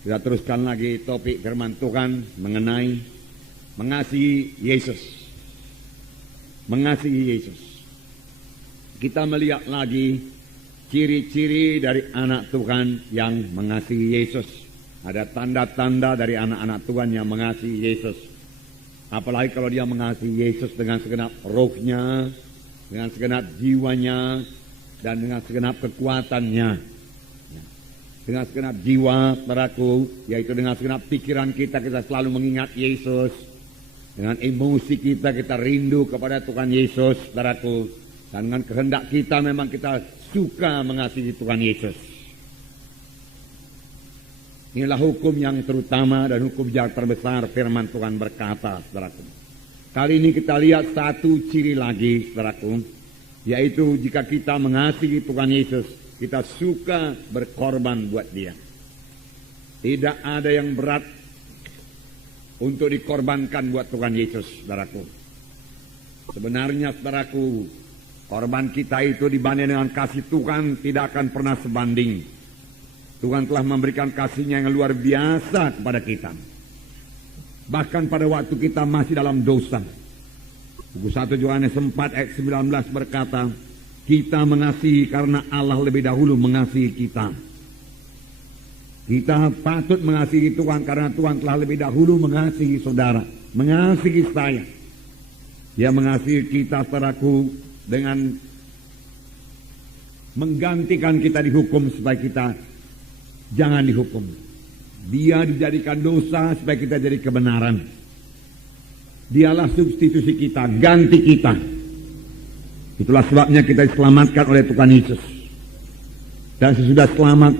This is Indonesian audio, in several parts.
Kita teruskan lagi topik firman Tuhan mengenai mengasihi Yesus. Mengasihi Yesus. Kita melihat lagi ciri-ciri dari anak Tuhan yang mengasihi Yesus. Ada tanda-tanda dari anak-anak Tuhan yang mengasihi Yesus. Apalagi kalau dia mengasihi Yesus dengan segenap rohnya, dengan segenap jiwanya, dan dengan segenap kekuatannya. Dengan segenap jiwa, saudaraku, yaitu dengan segenap pikiran kita selalu mengingat Yesus. Dengan emosi kita rindu kepada Tuhan Yesus, saudaraku. Dan dengan kehendak kita memang kita suka mengasihi Tuhan Yesus. Inilah hukum yang terutama dan hukum yang terbesar firman Tuhan berkata, saudaraku. Kali ini kita lihat satu ciri lagi, saudaraku, yaitu jika kita mengasihi Tuhan Yesus, kita suka berkorban buat dia. Tidak ada yang berat untuk dikorbankan buat Tuhan Yesus, saudaraku. Sebenarnya, saudaraku, korban kita itu dibanding dengan kasih Tuhan tidak akan pernah sebanding. Tuhan telah memberikan kasih-Nya yang luar biasa kepada kita. Bahkan pada waktu kita masih dalam dosa. Buku 1 Yohanes 4 ayat 19 berkata, kita mengasihi karena Allah lebih dahulu mengasihi kita. Kita patut mengasihi Tuhan karena Tuhan telah lebih dahulu mengasihi saudara, mengasihi saya. Dia mengasihi kita, saudaraku, dengan menggantikan kita dihukum supaya kita jangan dihukum. Dia dijadikan dosa supaya kita jadi kebenaran. Dialah substitusi kita, ganti kita. Itulah sebabnya kita diselamatkan oleh Tuhan Yesus. Dan sesudah selamat,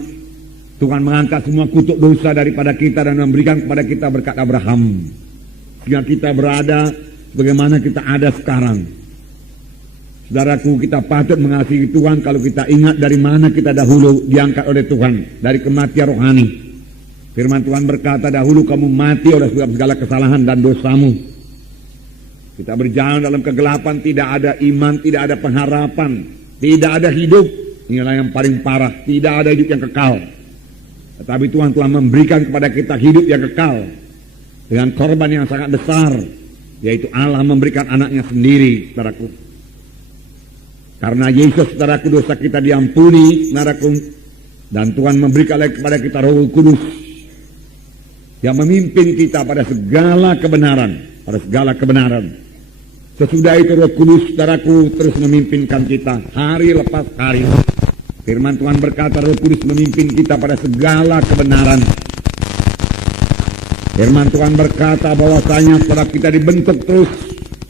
Tuhan mengangkat semua kutuk dosa daripada kita dan memberikan kepada kita berkat Abraham. Sehingga kita berada bagaimana kita ada sekarang. Saudaraku, kita patut mengasihi Tuhan kalau kita ingat dari mana kita dahulu diangkat oleh Tuhan. Dari kematian rohani. Firman Tuhan berkata, dahulu kamu mati oleh sebab segala kesalahan dan dosamu. Kita berjalan dalam kegelapan, tidak ada iman, tidak ada pengharapan, tidak ada hidup. Inilah yang paling parah, tidak ada hidup yang kekal. Tetapi Tuhan telah memberikan kepada kita hidup yang kekal dengan korban yang sangat besar, yaitu Allah memberikan anaknya sendiri, saudaraku. Karena Yesus, saudaraku, dosa kita diampuni, saudaraku, dan Tuhan memberikan kepada kita Roh Kudus yang memimpin kita pada segala kebenaran, pada segala kebenaran. Sesudah itu Roh Kudus, saudaraku, terus memimpinkan kita hari lepas hari. Firman Tuhan berkata Roh Kudus memimpin kita pada segala kebenaran. Firman Tuhan berkata bahwasanya setelah kita dibentuk terus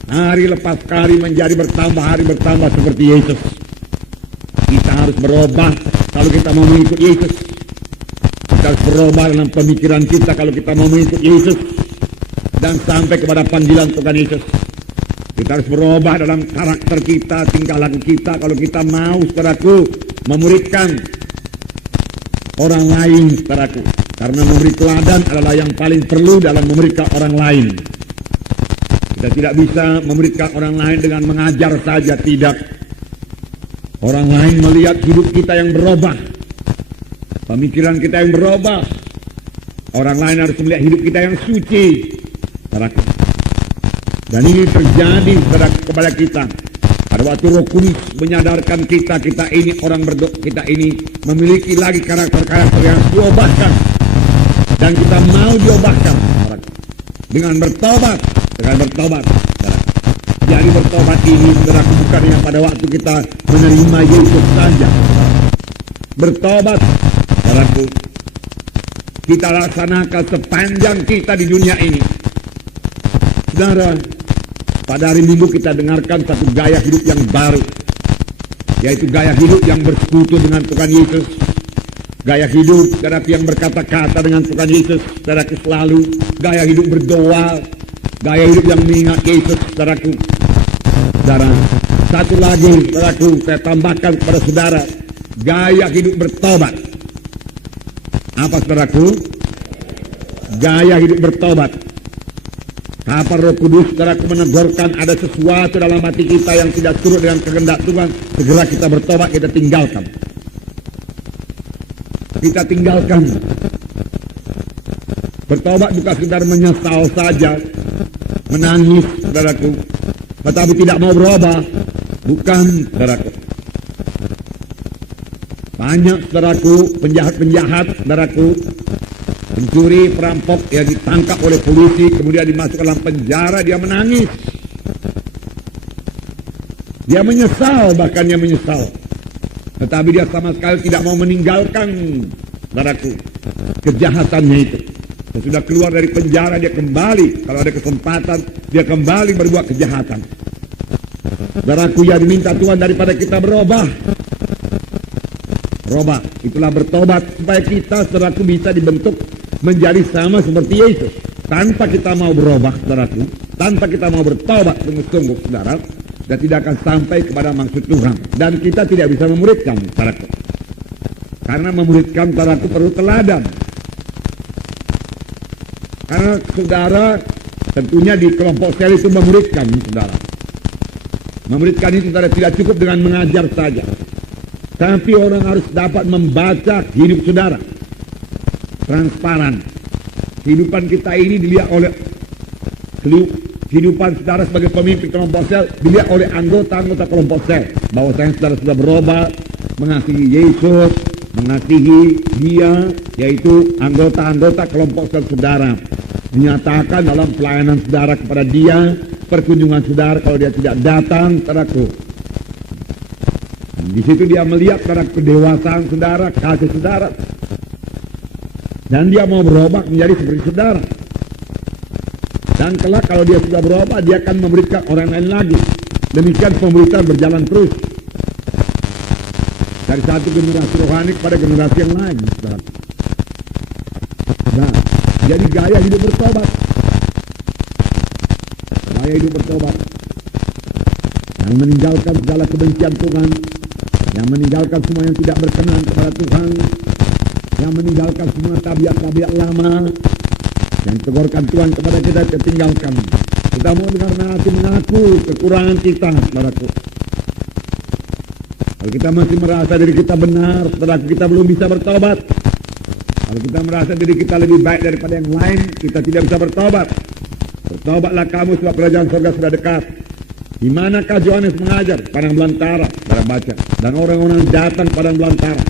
hari lepas hari menjadi bertambah, hari bertambah seperti Yesus. Kita harus berubah kalau kita mau mengikut Yesus. Kita harus berubah dalam pemikiran kita kalau kita mau mengikut Yesus dan sampai kepada panggilan Tuhan Yesus. Kita harus berubah dalam karakter kita, tingkah laku kita kalau kita mau, saudaraku, memuridkan orang lain, saudaraku. Karena memberi teladan adalah yang paling perlu dalam memuridkan orang lain. Kita tidak bisa memuridkan orang lain dengan mengajar saja, tidak. Orang lain melihat hidup kita yang berubah, pemikiran kita yang berubah. Orang lain harus melihat hidup kita yang suci, saudaraku. Dan ini terjadi kepada kita pada waktu Roh Kudus menyadarkan kita ini orang berdoa, kita ini memiliki lagi karakter-karakter yang diubahkan dan kita mau diubahkan dengan bertobat, Jadi bertobat ini, saudaraku, bukan yang pada waktu kita menerima Yesus saja. Bertobat, saudaraku, kita laksanakan sepanjang kita di dunia ini. Saudara, pada hari Minggu kita dengarkan satu gaya hidup yang baru, yaitu gaya hidup yang bersekutu dengan Tuhan Yesus. Gaya hidup, saudaraku, yang berkata-kata dengan Tuhan Yesus, saudaraku, selalu. Gaya hidup berdoa, gaya hidup yang mengingat Yesus, saudaraku. Saudara, satu lagi, saudaraku, saya tambahkan kepada saudara, gaya hidup bertobat. Apa, saudaraku? Gaya hidup bertobat. Kapan Roh Kudus, saudaraku, menegurkan ada sesuatu dalam hati kita yang tidak turut dengan kehendak Tuhan, segera kita bertobat, kita tinggalkan. Bertobat bukan sekedar menyesal saja, menangis, saudaraku, tetapi tidak mau berubah. Bukan, saudaraku. Banyak, saudaraku, penjahat-penjahat, saudaraku, pencuri, perampok yang ditangkap oleh polisi, kemudian dimasukkan dalam penjara, dia menangis. Dia menyesal, bahkan dia menyesal. Tetapi dia sama sekali tidak mau meninggalkan, saudaraku, kejahatannya itu. Sesudah keluar dari penjara, dia kembali. Kalau ada kesempatan, dia kembali berbuat kejahatan. Saudaraku, yang diminta Tuhan daripada kita berubah. Berubah, itulah bertobat. Supaya kita, saudaraku, bisa dibentuk menjadi sama seperti Yesus. Tanpa kita mau berubah, saudaraku, tanpa kita mau bertobat sungguh-sungguh, saudara, dan tidak akan sampai kepada maksud Tuhan. Dan kita tidak bisa memuridkan, saudaraku. Karena memuridkan, saudaraku, perlu teladan. Karena saudara tentunya di kelompok sel itu memuridkan, saudara. Memuridkan itu saudara tidak cukup dengan mengajar saja. Tapi orang harus dapat membaca hidup saudara. Transparan. Kehidupan kita ini dilihat oleh kehidupan saudara sebagai pemimpin kelompok sel dilihat oleh anggota-anggota kelompok sel. Bahwasanya saudara sudah berubah, mengasihi Yesus, mengasihi dia, yaitu anggota-anggota kelompok sel saudara. Menyatakan dalam pelayanan saudara kepada dia, perkunjungan saudara kalau dia tidak datang, saudaraku. Di situ dia melihat pada kedewasaan saudara, kasih saudara. Dan dia mau berubah menjadi seperti saudara. Dan kelak kalau dia sudah berubah, dia akan memberikan orang lain lagi. Demikian pemberitaan berjalan terus. Dari satu generasi rohani kepada generasi yang lain, saudara. Nah, jadi gaya hidup bertobat. Gaya hidup bertobat. Yang meninggalkan segala kebencian Tuhan. Yang meninggalkan semua yang tidak berkenan kepada Tuhan. Yang meninggalkan semua tabiat-tabiat lama. Yang tegurkan Tuhan kepada kita tinggalkan. Kita mau karena hati mengaku kekurangan kita, saudaraku. Kalau kita masih merasa diri kita benar, saudaraku, kita belum bisa bertobat. Kalau kita merasa diri kita lebih baik daripada yang lain, kita tidak bisa bertobat. Bertobatlah kamu sebab kerajaan surga sudah dekat. Di manakah Yohanes mengajar? Padang belantara, saudara baca. Dan orang-orang datang padang belantara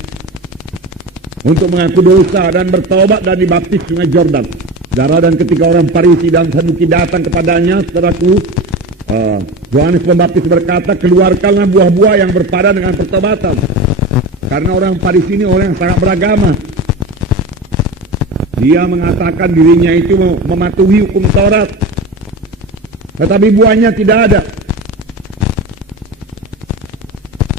untuk mengaku dosa dan bertobat dan dibaptis sungai Jordan. Saudara, dan ketika orang Farisi dan Saduki datang kepadanya, saudaraku, Yohanes Pembaptis berkata, keluarkanlah buah-buah yang berpadan dengan pertobatan. Karena orang Farisi ini orang yang sangat beragama. Dia mengatakan dirinya itu mematuhi hukum Taurat. Tetapi buahnya tidak ada.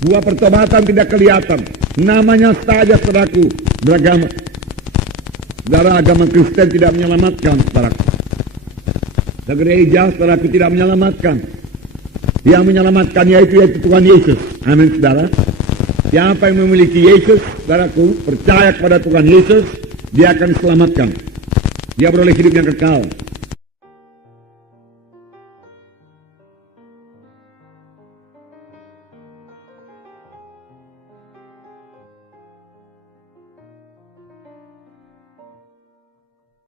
Buah pertobatan tidak kelihatan. Namanya saja, saudaraku, beragama. Saudara, agama Kristen tidak menyelamatkan, saudaraku. Gereja, saudaraku, tidak menyelamatkan. Yang menyelamatkan yaitu Tuhan Yesus. Amin, saudara. Siapa yang memiliki Yesus, saudaraku, percaya kepada Tuhan Yesus, dia akan diselamatkan. Dia beroleh hidup yang kekal.